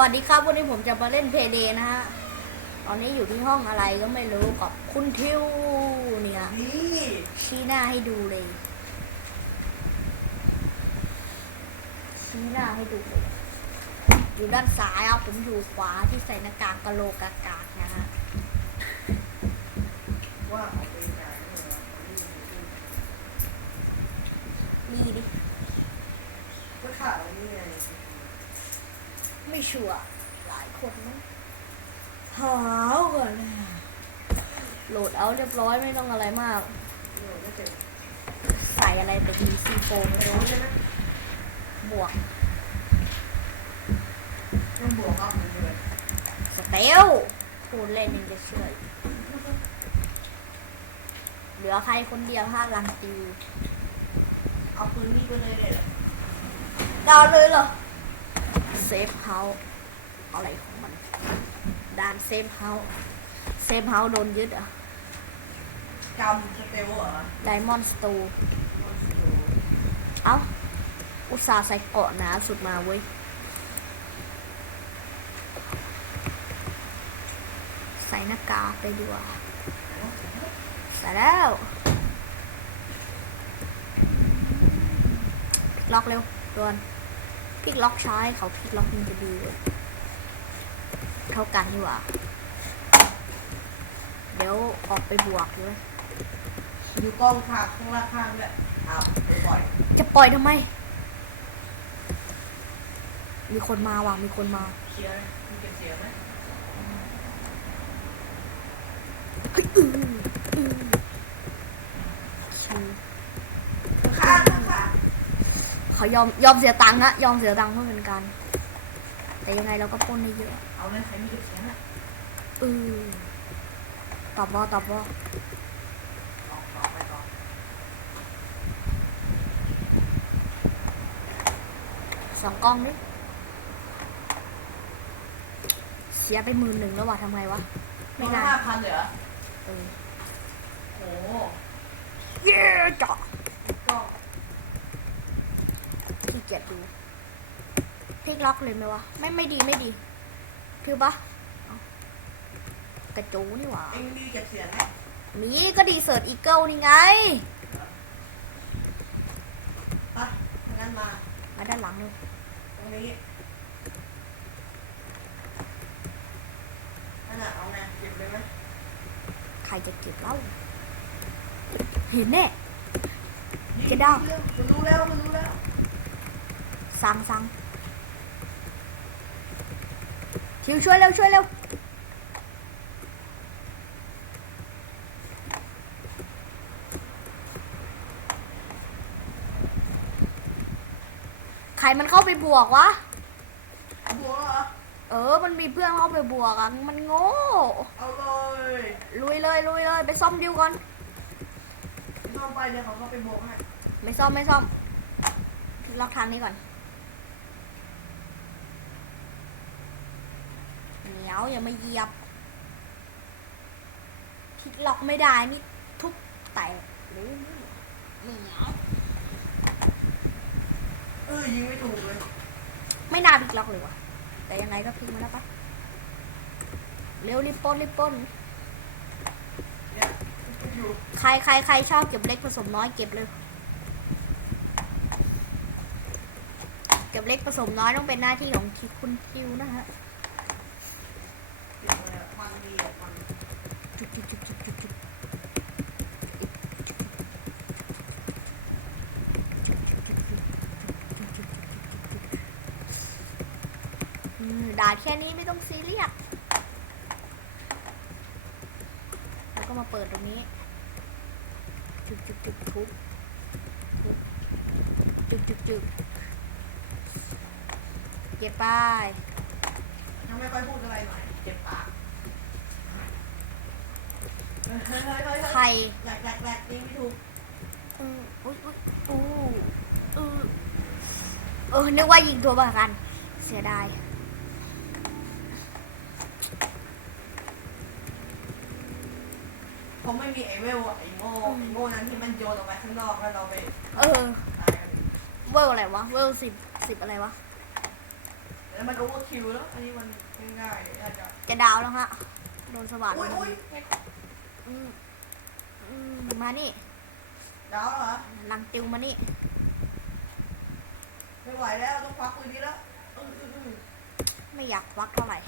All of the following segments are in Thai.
วัสดีครับ วันนี้ผมจะมาเล่นเพเดนะฮะ ตอนนี้อยู่ที่ห้องอะไรก็ไม่รู้กับคุณทิวเนี่ยนี่ชี้หน้าให้ดูเลย ชี้หน้าให้ดูเลย อยู่ด้านซ้ายเอาผมอยู่ขวาที่ใส่หน้ากากกะโลกากากนะฮะว่าไปไหนเนี่ยนี่ดิก็ข่าวนี่ไง ไม่ชัวร์หลายคนมั้งหาวก่อนนะโหลดเอาเรียบร้อยไม่ต้องอะไรมากเดี๋ยวไม่เจ็บใส่อะไรไปดีซีโฟมไม่รู้ใช่ไหมบวกต้องบวกเอาเหมือนเดิมสเตลพูดเล่นยังจะเชื่อเหลือใครคนเดียวห้าลังติวเอาปืนนี่ไปเลยเนี่ยดาวเลยเหรอ เซฟเฮาส์อะไรของมันด่านเซฟเฮาส์เซฟเฮาส์โดนยึดเหรอะกำสเตลเหรอไดมอนด์สตูเอ้า อุตส่าห์ใส่เกาะหนาสุดมาเว้ย ใส่หน้ากากไปดีกว่าใส่แล้วพลิกล็อกเร็วดวน พลิกล็อกใช้เขาพลิกล็อกมันจะดีเลยเท่ากันดีกว่า เดี๋ยวออกไปบวกด้วยอยู่กองขาข้างล่างข้างด้วยเอาไปปล่อย จะปล่อยทำไม มีคนมาว่ะมีคนมาเคลียร์เลยมีเก็บเสียงไหมเฮ้ยอืออือชิว ข้างข้างข้าง เขายอมยอมเสียตังค์นะยอมเสียตังค์เพื่อเป็นการแต่ยังไงเราก็ปล้นได้เยอะเอาเลยใครมีเก็บเสียงอะเออตอบว่าตอบว่าออกออกไปก่อนสองกล้องดิเสียไปหมื่นหนึ่งแล้วว่ะทำไงวะไม่ไม่น่าห้าพันเหรอเออโอ้เย้เจาะ ก็ ขี้เกียจดูพลิกล็อกเลยไหมวะ ไม่ไม่ดีไม่ดีคือปะเอ้ากระจูนี่หว่า เอ็งมีเก็บเสียงไหมมีก็ดีเซิร์ตอีเกิลนี่ไง ไปงั้นมา มาด้านหลังเลยตรงนี้นั่นน่ะเอาไงเก็บเลยไหมใครจะเก็บเล่า เห็นแน่เก็บดาวมันรู้แล้ว มันรู้แล้ว สั่งสั่งชิวช่วยเร็วช่วยเร็วใครมันเข้าไปบวกวะ บัวเหรอเออ มันมีเพื่อนเข้าไปบวกอะ มันโง่ เอาเลยลุยเลยลุยเลยไปซ่อมดิวก่อนน้องไปเดี๋ยวเขาก็ไปบวกให้ ไม่ซ่อมไม่ซ่อมล็อกทางนี้ก่อน เหนียว อย่ามาเหยียบพลิกล็อกไม่ได้นี่ทุบแตกหรือเหนียวเออยิงไม่ถูกเลย ไม่น่าพลิกล็อกเลยวะแต่ยังไงก็พลิกมาแล้วปะเร็วรีบปล้นรีบปล้นเนี่ยอยู่ใครใครใครชอบเก็บเล็กผสมน้อยเก็บเลยเก็บเล็กผสมน้อยต้องเป็นหน้าที่ของคุณคิวนะฮะ เดี๋ยวเนี่ยมันมีอะมัน จุดจุดจุดจุดจุดจุดอืมด่า แค่นี้ไม่ต้องซีเรียสแล้วก็มาเปิดตรงนี้จุดจุดจุดทุบทุบจุดจุดจุดเก็บไปยังไม่ค่อยพูดอะไรหน่อยเจ็บปากเฮ้ยเฮ้ยเฮ้ยเฮ้ยใครแหลกแหลกแหลกยิงไม่ถูกอืออุ้ยอุ้ยอู้อือเออนึกว่ายิงตัวประกัน เสียดาย ผมไม่มีไอ้เวลอะไอ้โม่ไอ้โม่นั้นที่มันโยนออกไปข้างนอกแล้วเราไปเออ ตายกันเวลอะไรวะ เวลสิบสิบอะไรวะ แล้วแล้วมันโอเวอร์คิวแล้ว อันนี้มันง่ายๆอาจจะจะดาวแล้วฮะ โดนสว่านอุ้ยอุ้ยอืมอืมมานี่ดาวเหรอลังติวมานี่ ไม่ไหวแล้วต้องควักปืนนี้แล้วอืออืออือไม่อยากควักเท่าไหร่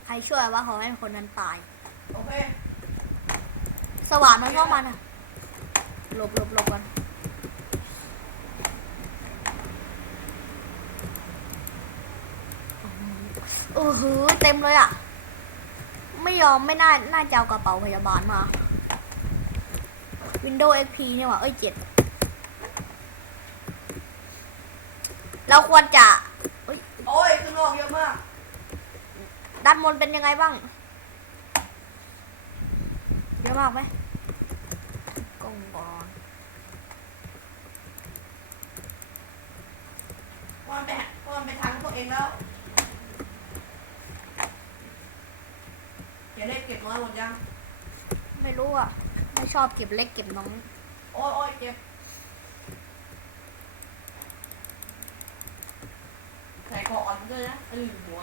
ใค รช่วยว่าขอให้คนนั้นตาย โอเค สว่านมันเข้ามันอะหลบหลบหลบกันโอ้โหเต็มเลยอะไม่ยอมไม่น่า น่าจะเอากระเป๋าพยาบาลมา Windows XP เนี่ยว่ะเอ้ยเจ็ดเราควรจะเอ้ยโอ้ยข้างนอกเยอะมาก ด้านบนเป็นยังไงบ้างเยอะมากไหมกล้องบอลว่ามันไปหาว่ามันไปทางตัวเองแล้วเก็บเล็กเก็บน้อยหมดยัง ไม่รู้อะ ไม่ชอบเก็บเล็กเก็บน้อง โอ้ยโอ้ยเก็บใส่กรอนด้วยนะเออหัว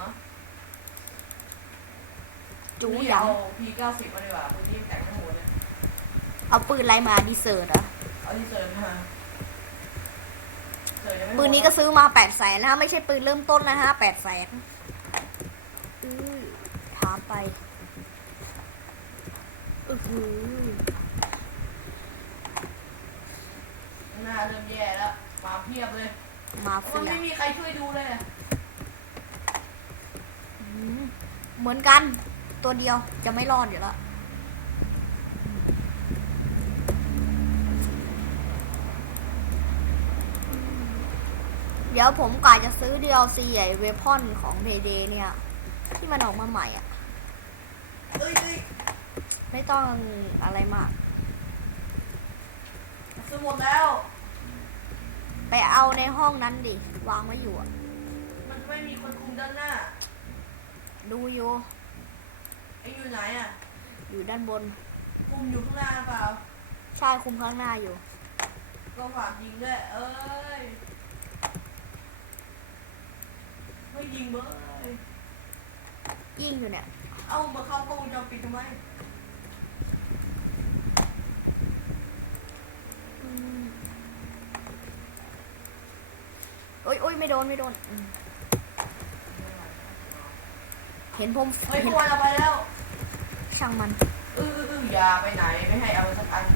จูนี่หยังเอา P90 มาดีกว่าปืนนี้แต่งทั้งหมดเลยเอาปืนอะไรมาดีเซอร์ตอะเอาที่เสริมมาเสริมยังไม่หมดปืนนี้ก็ซื้อมาแปดแสนนะฮะไม่ใช่ปืนเริ่มต้นนะฮะแปดแสนอือถามไปอือหือหน้าเริ่มแย่แล้วมาเพียบเลยมามัเฟีนยไม่มีใครช่วยดูเลยอะ อืมเหมือนกัน ตัวเดียวจะไม่รอดอยู่แล้วเดี๋ยวผมกะจะซื้อ DLC ใหญ่เวพอนของ Payday เนี่ย ที่มันออกมาใหม่อะเอ้ยเอ้ยไม่ต้องอะไรมากซื้อหมดแล้ว ไปเอาในห้องนั้นดิ วางไว้อยู่อะมันไม่มีคนคุมด้านหน้า ดูอยู่ ไอ้อยู่ไหนอะอยู่ด้านบนคุมอยู่ข้างหน้าหรือเปล่าใช่คุมข้างหน้าอยู่ ก็ฝากยิงด้วยเอ้ยไม่ยิงเบ้ยยิ่งอยู่เนี่ย เอ้ามาเข้ากล้องวงจรปิดทำไมอืมโอ๊ยโอ๊ยไม่โดนไม่โดนอืมเห็นผมเฮ้ยเห็นพวกเราไปแล้ว ช่างมันอื้ออื้ออื้ออย่าไปไหนไม่ให้เอาสักอัน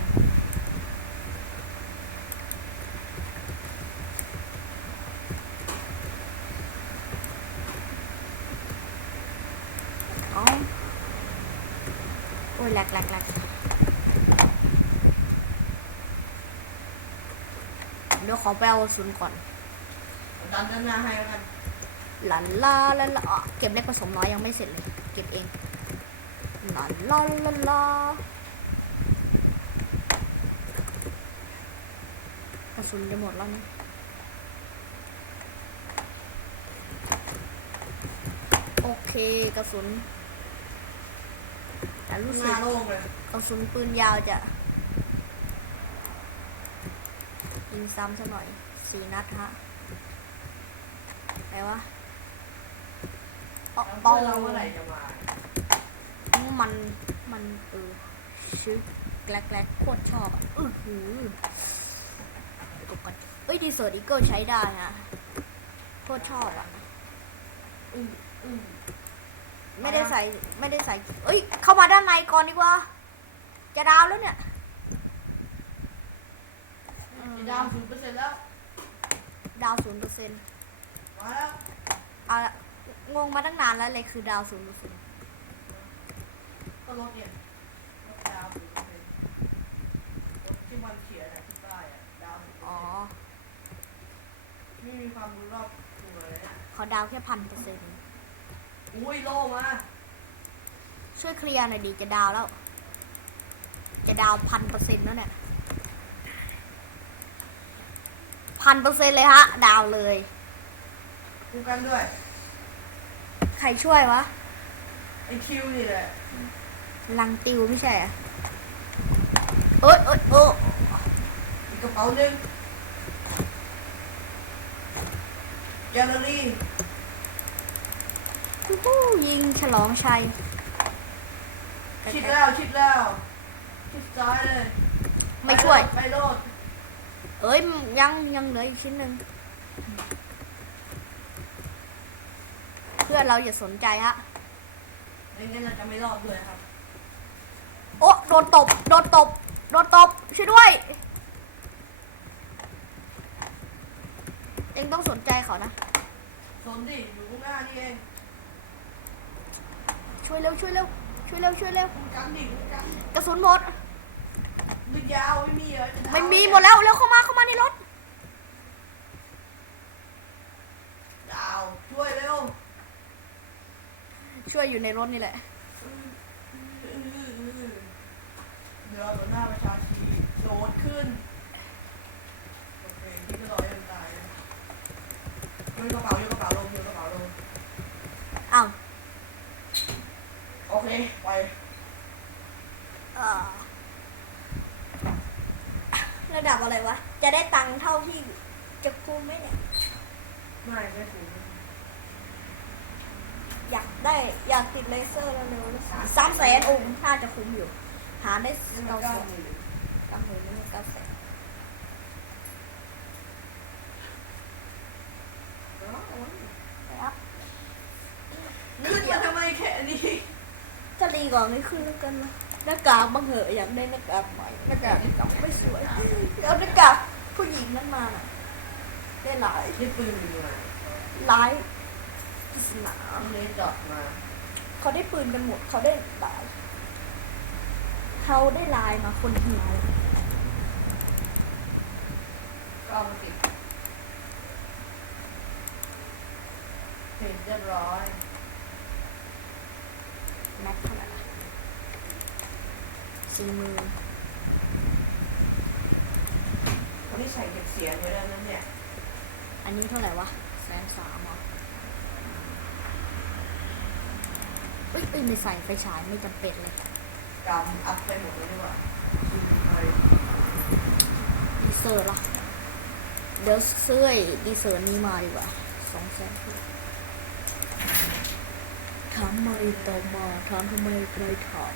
อ๋อโอ้ยแหลกแหลกแหลกเดี๋ยวขอไปเอาศูนย์ก่อนดันด้านหน้าให้แล้วกันหลันลาลาลาอะเก็บเล็กผสมน้อยยังไม่เสร็จเลย เก็บเองห ลันลาลาลากระสุนจะหมดแล้วนะโอเคกระสุนแต่รู้หสึน้ากโล่งเลยกระสุนปืนยาวจะยิงซ้ำสักหน่อยสี่นัดฮะอะไรวะเปาแล้วเปาเพื่อนเราเมื่อไหร่จะมา มันมันเออชื่อแกลกแกลกโคตรชอบอะอือหือเดี๋ยวกดก่อนเอ้ยดีเซอร์อีเกิลใช้ได้นะโคตรชอบอะอืออือไม่ได้ใส่ไม่ได้ใส่เอ้ย เข้ามาด้านในก่อนดีกว่า จะดาวแล้วเนี่ยจะดาวศูนย์เปอร์เซ็นต์แล้ว ดาวศูนย์เปอร์เซ็นต์มาแล้วเอาละงงมาตั้งนานแล้วเลยคือดาวศูนย์เปอร์เซ็นต์ ก็ลดเนี่ยลดดาวศูนย์เปอร์เซ็นต์ลดที่มันเขียนอะที่ป้ายอะดาวศูนย์เปอร์อ๋อเซ็นต์ไม่มีความรู้รอบตัวเลยเนี่ยเขาดาวแค่พันเปอร์เซ็นต์อุ้ยโล่มาช่วยเคลียร์หน่อยดีจะดาวแล้ว จะดาวพันเปอร์เซ็นต์แล้วเนี่ยพันเปอร์เซ็นต์เลยฮะ ดาวเลยดูกันด้วย ใครช่วยวะไอคิวนี่แหละ ลังติวไม่ใช่เหรอโอ๊ยโอ๊ยโอ้ยอีกระเป๋าหนึ่งแกลเลอรี่ฮู้ยิงฉลองชัยชิดแล้วชิดแล้วชิดซ้ายเลยไม่ช่วย ไปโลดเอ้ยยังยังเหลืออีกชิ้นหนึ่งเพื่อเราอย่าสนใจฮะไม่งั้นเราจะไม่รอดด้วยครับ โอ้โดนตบ โดนตบ โดนตบ ช่วยด้วย เองต้องสนใจเขานะ สนดิอยู่ข้างหน้านี่เองช่วยเร็ว ช่วยเร็ว ช่วยเร็ว ช่วยเร็ว คุณกันดิคุณกันกระสุนหมด ดึกยาวไม่มีเหรอจะดาวไม่มีหมดแล้ว เร็วเข้ามา เข้ามาในรถ ดาวช่วยเร็ว ช่วยอยู่ในรถนี่แหละ เดี๋ยวต่อหน้าประชาชีโดดขึ้นโอเคพี่ก็รอยังตายนะโยนกระเป๋าโยนกระเป๋าลงโยนกระเป๋าลงอ้าวโอเคไปเอ่อระดับอะไรวะ จะได้ตังค์เท่าที่จะคุ้มไหมเนี่ย ไม่ไม่ถูกอยากได้อยากติดเลเซอร์แล้วเร็วๆสามแสนองค์น่าจะคุ้มอยู่ หาได้เก้าแสนเก้าหมื่นไม่ใช่เก้าแสนนะครับขึ้นมาทำไมแค่นี้จะรีก่อนไม่ขึ้นแล้วกันนะหน้ากากบังเหอะอยากได้หน้ากากใหม่หน้ากากเก่าไม่สวยเอาหน้ากากผู้หญิงนั้นมาน่ะได้หลายที่ปืนอยู่ไหลายปริศนาเลยจอดมา เขาได้ปืนกันหมดเขาได้หลาย เขาได้ลายมาคนเดียวก็เอามาติดเสร็จเรียบร้อยแม็กเท่าไหร่ละสี่หมื่นวันนี้ใส่เก็บเสียงเยอะแล้วนั้นเนี่ยอันนี้เท่าไหร่วะแสนสามเหรอเอ้ยเอ้ยไม่ใส่ไฟฉายไม่จำเป็นเลย กำอัพไปหมดเลยดีกว่าไปดีเซอร์ละเดี๋ยวซื้อไอ้ดีเซอร์นี้มาดีกว่าสองแสนถามมาอีกต่อมาถามทำไมใครถาม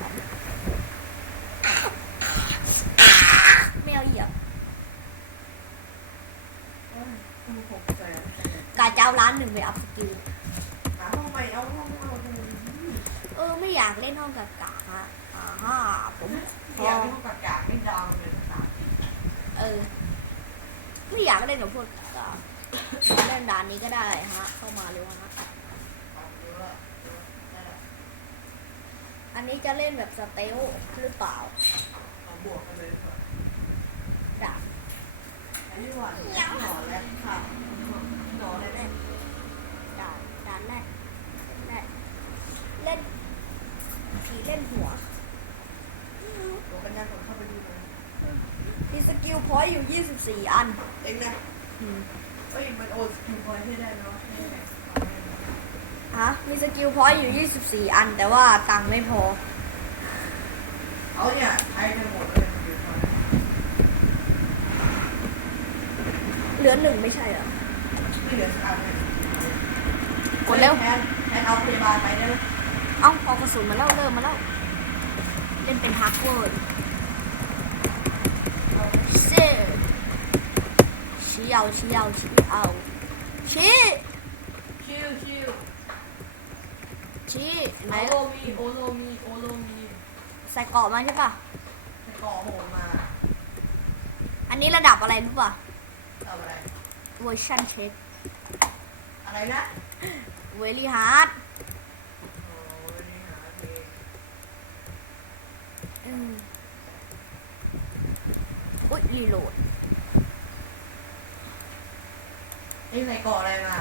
ไม่เอาเหยียบเอ้ยคุณหกแสนกาจะเอาร้านหนึ่งไปอัพสกิลหาห้องใหม่เอาห้องเอาดูเออไม่อยากเล่นห้องกากา ฮะอ่าผมพเสียองที่ห้องกากาไม่ดาวเลยเออ ไม่อยากเล่นกับพวกกาเล่นด่านนี้ก็ได้ฮะ เข้ามาเร็วฮะความเยอะได้ละอันนี้จะเล่นแบบสเตลหรือเปล่าบวกกันเลยดีกว่าด่านี่หวานอนแล้วค่ะหนอเลยแม่ด่านด่านแรกแรกเล่นผีเล่นหัวกันยากคนเข้าไปดูนะ มี สกิลพอยต์อยู่ 24 อันเองนะอืมเอ้ยมันโอนคิวพอยต์ให้ได้เนาะให้ได้ฮะมีสกิลพอยต์อยู่ 24 อัน แต่ว่าตังค์ไม่พอ เอาเนี่ยใช้กันหมดเลยคิวพอยต์เหลือหนึ่งไม่ใช่เหรอ ไม่เหลือสักอันเลยกดเร็ว แทนแทนเอาพยาบาลไปได้ไหม เอ้าเอากระสุนมาแล้วเริ่มมาแล้วเล่นเป็นฮาร์ดเวิร์ด เอา เซ่ ชี้เอาชี้เอาชี้เอาชี้ชิวชิวชี้ไหนโอโลมีโอโลมีโอโลมีใส่เกาะมาใช่ปะไปก่อโหนมาอันนี้ระดับอะไรรู้ปะเอาอะไร เวอร์ชันเช็คอะไรนะเวลี่ฮาร์ดโอ้ยนี่หาเพลงอืมอุ๊ยรีโหลด ไอ้ใส่ก่ออะไรมา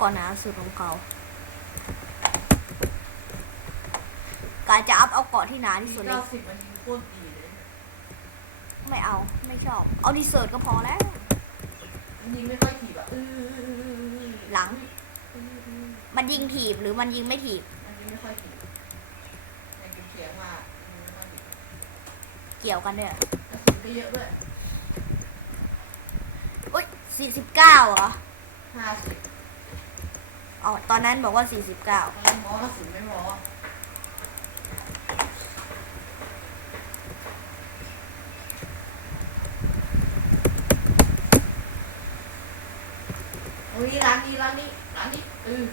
ก่อนหนาสุดของเขากาจะอัพเอาเกาะที่หนาที่สุดเลเก้ายสิบมันยิงโคตรดีเลยไม่เอาไม่ชอบ เอาดีเซิร์ตก็พอแล้ว มันยิงไม่ค่อยถีบอะอื้อหลังมันยิงถีบหรือมันยิงไม่ถีบ มันยิงไม่ค่อยถีบแต่เก็บเสียงมายิงไม่ค่อยถีบเกี่ยวกันเนี่ยกระสุนก็เยอะด้วย อุ๊ยสี่สิบเก้าเหรอ ห้าสิบอ๋อตอนนั้นบอกว่า49แล้วหมอกระสุนไม่พอโอ้ยร้านนี้ร้านนี้ร้านนี้เออ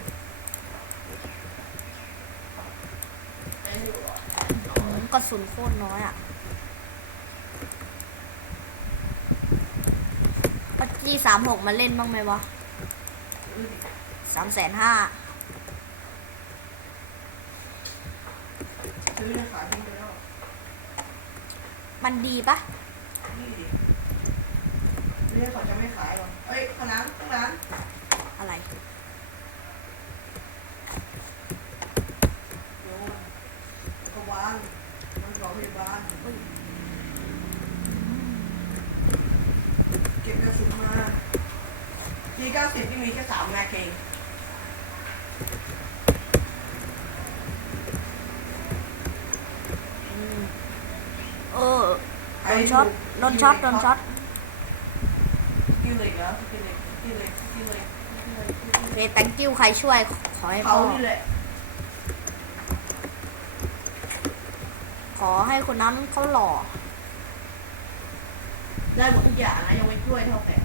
ไม่อยู่อะกระสุนโคตรน้อยอะปัจจีสามหกมาเล่นบ้างไหมวะดูดิ สามแสนห้าซื้อในขายทิ้งไปแล้วมันดีปะนี่ดิเรื่องเขาจะไม่ขายหรอเอ้ยข้างหลังข้างหลังอะไร โยนแล้วก็วางมันสองพยาบาลเก็บกระสุนมา ทีเก้าสิบที่มีแค่สามแม็กเองอืมเออโดนช็อตโดนช็อตโดนช็อตกิลเล็กเหรอกิลเล็กกิลเล็กกิลเล็กกิลเล็กกิลโอเล็กเค thank you ใครช่วย ขอให้เขาพ่อนี่แหละขอให้คนนั้นเขาหล่อ ได้หมดทุกอย่างนะยังไม่ช่วยเท่าแผน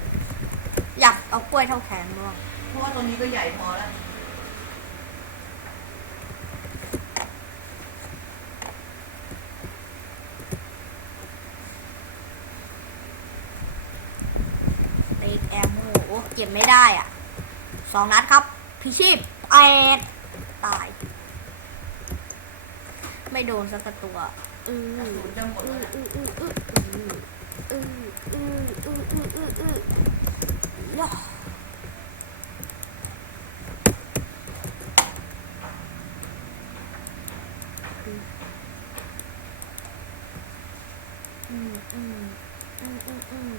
อยากเอากล้วยเท่าแขนด้วยเพราะว่าตัวนี้ก็ใหญ่พอแล้วเล็กแอมโมโอ้เก็บไม่ได้อะสองนัดครับ พิชีพแอดตาย ไม่โดนสักตัวอือกระสุนจะหมดอืแล้วอเนี่ยอืออืออืออืออืออืออือ อืออือย่าอืมอืมอืมอืมอืม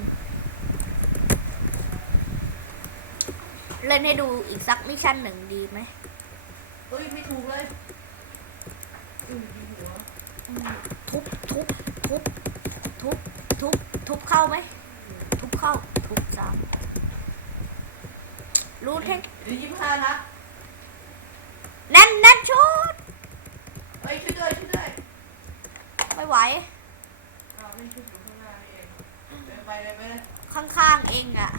เล่นให้ดูอีกสักมิชชั่นหนึ่งดีไหมเฮ้ย ไม่ถูกเลยอืมยิงหัวอืมทุบทุบทุบทุบทุบทุบเข้าไหม ทุบเข้า ทุบซ้ำ รู้เทคเดี๋ยวยี่สิบห้านะแน่นแน่นชุดเฮ้ยช่วยด้วยช่วยด้วยไม่ไหวอ้าวไม่ชุดอยู่ข้างหน้านี่เองเดินไปเลยไปเลยข้างๆเองอะ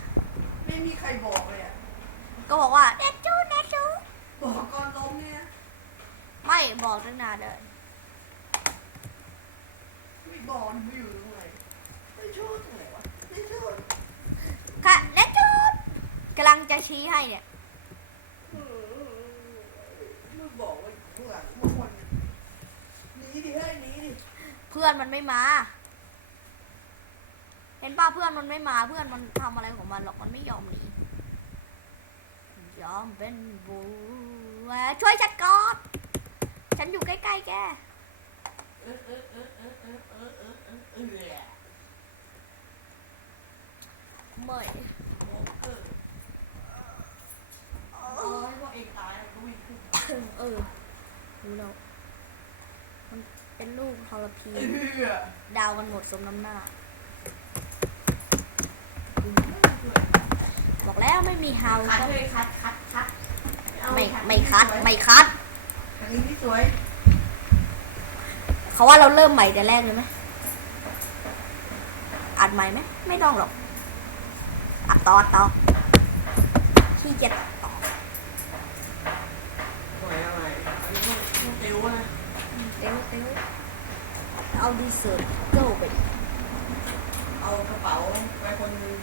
ไม่มีใครบอกเลยอะก็บอกว่าแน่นชุดแน่นชุดบอกก่อนล้มเนี่ยไม่บอกตั้งนานเลย ไม่บอกไม่อยู่ตรงไหนไม่ชุดตรงไหนวะไม่ชุด ค่ะแน่นชุดกำลั งจะชี้ให้เนี่ยเออไม่บอกว่าเพื่อนพวกคนหนีดิเฮ้ยหนีดิเพื่อนมันไม่มา เห็นป่ะเพื่อนมันไม่มาเพื่อนมันทำอะไรของมันหรอกมันไม่ยอมหนียอมเป็นบูแหวช่วยฉันก่อนฉันอยู่ใกล้ๆแกเออเออเออเออเออเออเออเออเออไม่เกอร์ เอาให้พวกเองตายแล้วก็วิ่งขึ้นเออรู้แล้วมันเป็นลูกทรพี เออดาวกันหมดสมน้ำหน้า บอกแล้วไม่มีเฮาคัดเลยคัดคัดคัดไม่ไม่คัดไม่คัดอันนี้ที่สวยเขาว่าเราเริ่มใหม่แต่แรกเลยไหมอัดใหม่ไหมไม่ต้องหรอกอัดต่ออัดต่อขี้เกียจตัดต่อ สวยอะไรอันนี้พวก เอวนะเต้วเต้วเอาดีเซอร์โก้ไปดิเอากระเป๋าไปคนนึง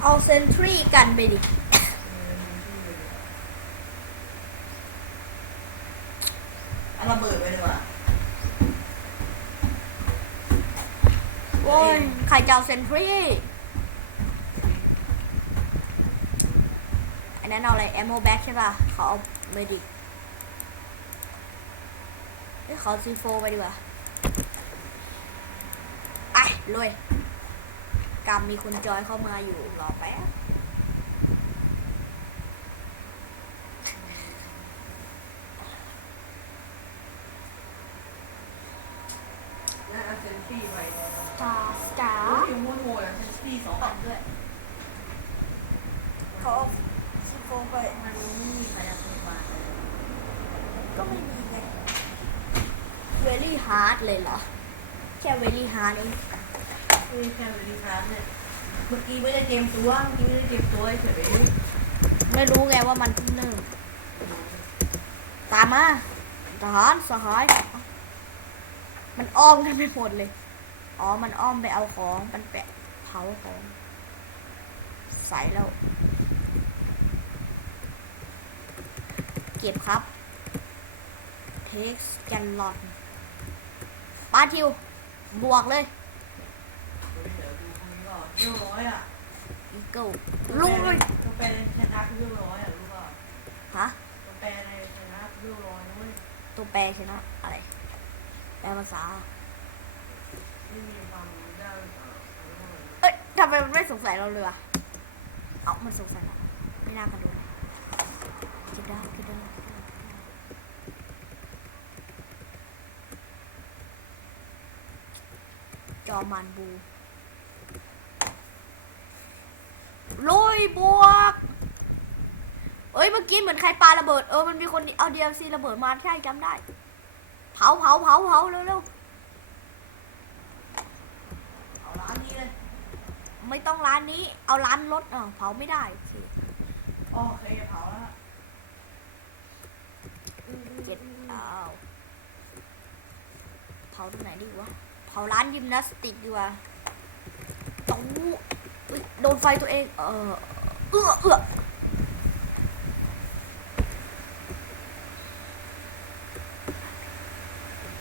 เอาเซนทรีกันไปดิ เอาระเบิดไปดีกว่าโอ้ยใครจะเอาเซนทรีอันนั้นเอาอะไรแอมโมแบ็กใช่ป่ะเขาเอาเมดิกเอ้ย ขอซีโฟไปดีกว่าไอ้รวยกรรมมีคุณจอยเข้ามาอยู่รอแป๊บน่าเอาเซนตี้ไปจ้าจ้าโอ้ยอยู่มั่วๆนะเซนตี้สองอันด้วย เขาซี โฟไป มันนี่ใครจะซื้อมา ก็ไม่มีไง เวลี่ฮาร์ดเลยเหรอ แค่เวลี่ฮาร์ดเองไม่ใช่บริษัทเนี่ยเมื่อกี้ไม่ได้เตรียมตัวเมื่อกี้ไม่ได้เตรียมตัวเฉยไม่รู้ไงว่ามันเพิ่งเริ่มตามมาทหารสหาย มันอ้อมกันไปหมดเลย อ๋อ มันอ้อมไปเอาของ มันแปะเผาของ ใส่แล้ว เก็บครับ เท็กซ์แกนลอน ปาทิว บวกเลยเดี๋ยวดูคนนี้ก่อนเรียบร้อยอะอีเกิลลุยตัวแปรในชนะคือเรียบร้อยอะรู้ป่ะฮะตัวแปรในชนะคือเรียบร้อยนะเว้ยตัวแปรชนะอะไรแปลภาษาไม่มีความรู้ด้านอ่าเอ้ยทำไมมันไม่สงสัยเราเลยอะเอามันสงสัยเราไม่น่ากระโดดคิดได้คิดได้คิดได้คิดได้จ อมันบูลุยบวก เอ้ยเมื่อกี้เหมือนใครปาระเบิด เออมันมีคนเอาเดียซีระเบิดมาใช่จำได้ เผาเผาเผาเผาเร็วเร็วเอาร้านนี้เลยๆไม่ต้องร้านนี้ เอาร้านรถอะเผาไม่ได้โอเคอ๋อโอเคเผาแล้วเจ็ดดาวเผาตรงไหนดีวะเผาร้านยิมนาสติกดีกว่าตู้อุ๊ยโดนไฟตัวเอง เออเอื้อเอื้อ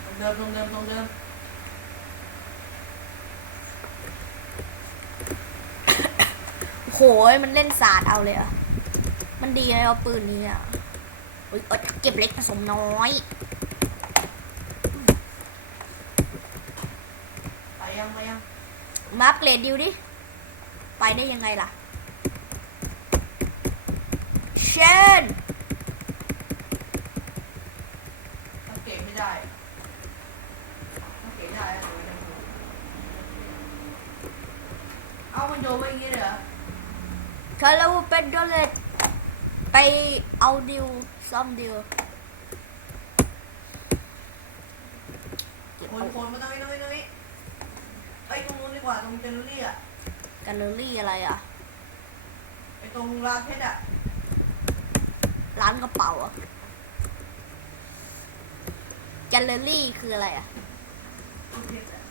ตรงเดิมตรงเดิมตรงเดิมโหยมันเล่นศาสตร์เอาเลยอะมันดีเลยเอาปืนนี้อะเฮ้ยเก็บเล็กผสมน้อย ไปยังไปยัง มาอัปเกรดดิวดิ ไปได้ยังไงล่ะ เชนสังเกตไม่ได้สังเกตได้อะแต่ไม่ได้ดูเอามันโยนไว้อย่างงี้เลยเหรอคาราเป็นดอลเลตไปเอาดิวซ่อมดิวเก็บคนเอา คนมาตรงนี้ตรงนี้ตรงนี้ไอ้ยตรงนู้นดี กว่าตรงเจนเนอรี่อะแกลเลอรี่อะไรอะไอ้ตรงร้านเพชรอะร้านกระเป๋าอะแกลเลอรี่คืออะไรอะร้านเพชรอะ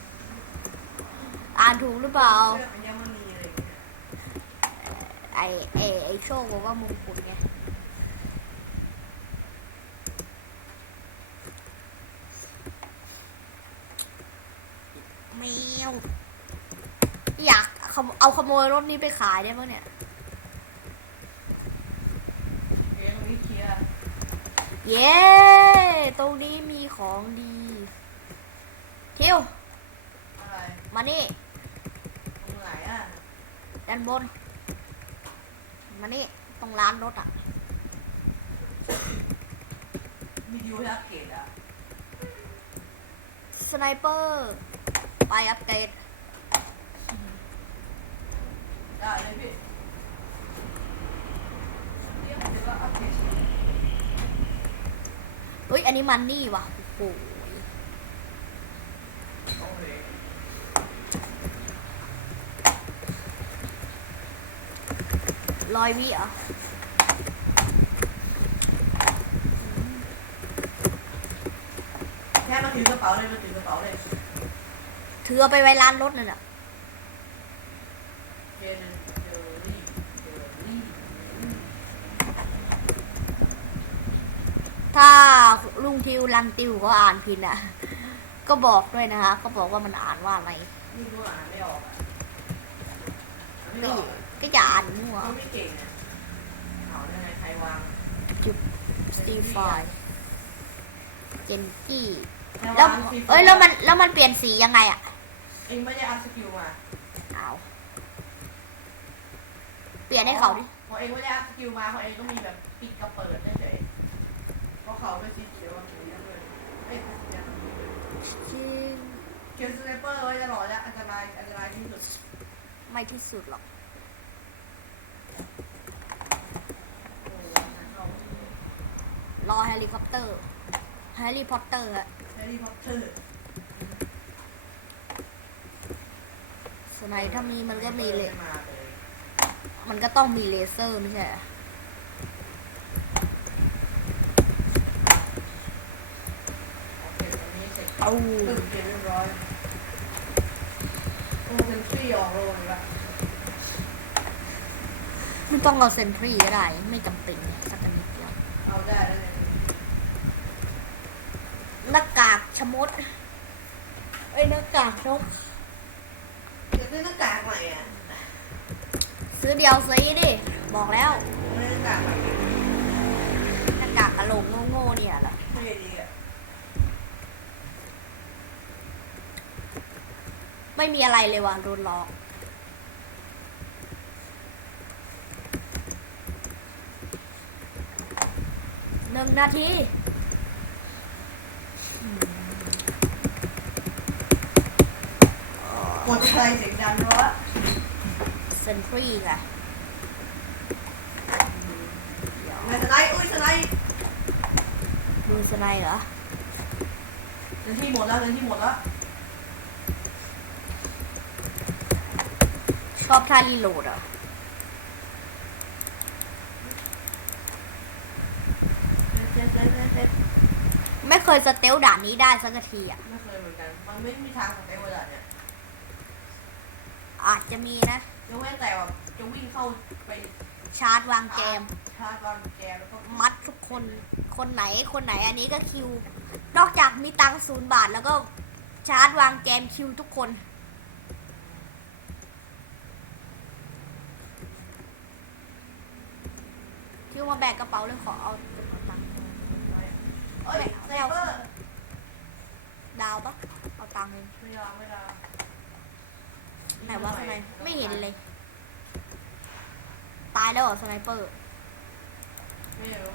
อ่านถูกหรือเปล่าเสื้ออัญมณีอะไรอย่างเงี้ยไอไอไอโชคบอกว่ามงกุฎไง แมว อยากขโม เอาขโมยรถนี้ไปขายได้มั้งเนี่ยเอ๊ะตรงนี้เคลียร์เย้ ตรงนี้มีของดีทิวอะไรมานี่ตรงไหนอะด้านบน มานี่ตรงร้านรถอะ มีดิวให้อัปเกรดอะ สไนเปอร์ ไปอัปเกรด ได้เลยพี่เรียกเดี๋ยวก็อัปเกรดเฮ้ย อันนี้มันนี่ว่ะโอ้โหโอเคร้อยวิเหรอะแค่มาถือกระเป๋าเลยมาถือกระเป๋าเลย ถือเอาไปไว้ร้านรถนั่นแหละ เจนเจอรี่เจอรี่ ถ้าลุงทิวลังติวเขาอ่านผิดอะ ก็บอกด้วยนะคะ ก็บอกว่ามันอ่านว่าอะไรนี่รู้อ่านไม่ออกอะอ่านไม่ก็อออยู่กอะก็อย่าอ่านมั่วเขาไม่เก่งอะเอาได้ไงใครวางสตีฟายเจนจี้ใครแล้ววางที่เอ้ยแล้วมันแล้วมันเปลี่ยนสียังไงอะเองไม่ได้อัพสกิลมาเอาเปลี่ยนให้เขาดิ พอเองไม่ได้อัพสกิลมาเพราะเองก็มีแบบปิดกับเปิดเฉ ยๆเพราะเขาไม่ชี้เขียวว่าอย่างนี้เลยเอ้ยสีแดงแบบนี้เลยจริงเขียวสไนเปอร์ไว้ตลอดแล้วอันตรายอันตรายที่สุดไม่ที่สุดหรอกรอแฮร์รี่พอตเตอร์แฮร์รี่พอตเตอร์อะแฮร์รี่พอตเตอร์สมัยถ้ามีมันก็มีเลย มาเลยมันก็ต้องมีเลเซอร์ไม่ใช่เหรอเคตอนนี้ เสร็จเอาตึ้งเกมเรียบร้อยโอ้เป็นฟรีออกโรงอีกแล้วไม่ต้องเอาเซนทรีก็ได้ไม่จำเป็นสักนิดเดียวเอาได้แล้วเนี่ยหน้ากากชะมดไอ้ยหน้ากากนกเดี๋ยวซื้อหน้ากากใหม่อะซื้อเดียวซื้อดิ บอกแล้ว ไม่ได้หน้ากากใหม่หน้ากากกระโหลกโง่ๆเนี่ยแหละไม่ดีอะ ไม่มีอะไรเลยว่ะโดนหลอก หนึ่งนาทีอืมกดอะไรเสียงดังเพราะว่าเซนทรีไงเดี๋ยวในสไลด์อุ้ยสไลด์มือสไนเหรอเดินที่หมดแล้วเดินที่หมดแล้ว ชอบท่ารีโหลดเหรอะเซ็ตเซ็ตเซ็ตเซ็ตไม่เคยสเตลด่านนี้ได้สักทีอะ ไม่เคยเหมือนกัน มันไม่มีทางของเต้เวลาเนี่ยอาจจะมีนะยกเว้นแต่แบบจะวิ่งเข้าไปชาร์จวางแกม ชาร์จวางแกมแล้วก็มัดทุกคน คนไหน คนไหนอันนี้ก็คิว นอกจากมีตังค์ศูนย์บาทแล้วก็ชาร์จวางแกมคิวทุกคน คิวมา แบกกระเป๋าเลยขอเอากระเป๋าตังค์เอ้ยไซเบอร์ดาวปะเอาตังค์เองไม่ได้ไม่ได้ไหนวะสไนไม่เห็นเลย ตายแล้วเหรอสไนเปอร์ไม่รู้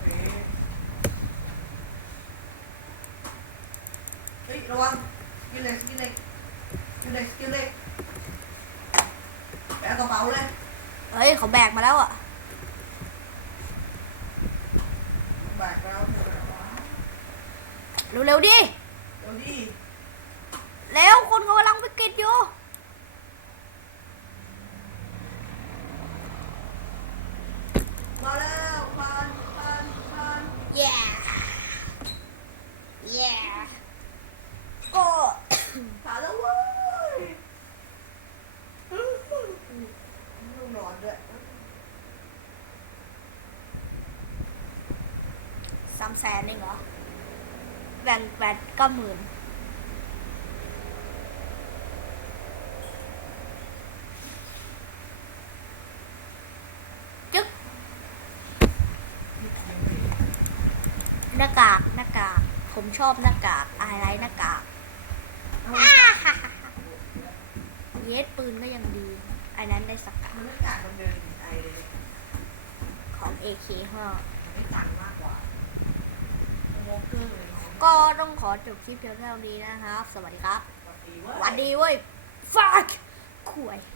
เฮ้ยเฮ้ยระวังกิลเล็กสกิลเล็กสกิลเล็กสกิลเล็กแบกกระเป๋าเลย เฮ้ยเขาแบกมาแล้วอะ แบกแล้วเถอะวเร็วๆดิ เดี๋ยวดิเร็วคนเขากำลังไปกิดอยู่ มาแล้วปานปานปาน แย่แย่โอ้ ผ่านแล้วเว้ยลูกนอนด้วย สามแสนเองเหรอแบ่งแปดเก้าหมื่นจึ๊กหน้ากากหน้ากาก ผมชอบหน้ากากอายไรหน้ากากเยสปืนก็ยังดีไอ้นั้นได้สักกะมันไม่กาดมันเดินไอเลยของ AK5 ไม่ตังมากกว่าโมเกอร์เลย ก็ต้องขอจบคลิปเพียงเท่านี้นะครับ สวัสดีครับปกติเว่าหวันดีเว้ย fuck ข่วย